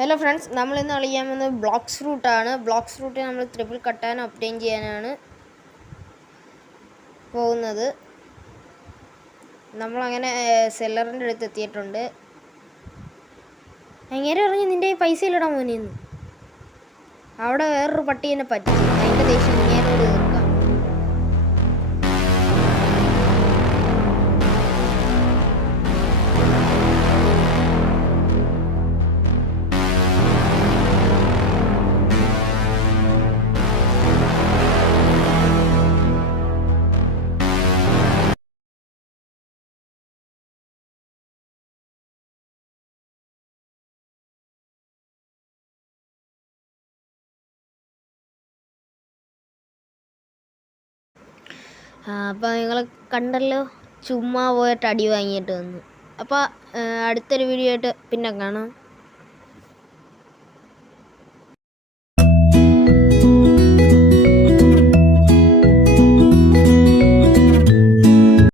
Hello friends, നമ്മൾ ഇന്ന് കളിക്കാൻ ബ്ലോക്സ് റൂട്ടാണ്. ബ്ലോക്സ് റൂട്ട് നമ്മൾ ട്രിപ്പിൾ കട്ടാനും ഒബ്റ്റെയിൻ ചെയ്യാനാണ് പോകുന്നത്. നമ്മളങ്ങനെ സെല്ലറിൻ്റെ അടുത്ത് എത്തിയിട്ടുണ്ട്. എങ്ങനെ പറഞ്ഞു നിൻ്റെ പൈസ ഇല്ലടാ മോനെന്ന്. അവിടെ വേറൊരു പട്ടി എന്നെ പറ്റി. അതിൻ്റെ ദേഷ്യം ഇങ്ങനോട് തീർക്കാം. അപ്പോൾ നിങ്ങൾ കണ്ടല്ലോ, ചുമ്മാ പോയിട്ട് അടി വാങ്ങിയിട്ട് വന്നു. അപ്പോൾ അടുത്തൊരു വീഡിയോ ആയിട്ട് പിന്നെ കാണാം.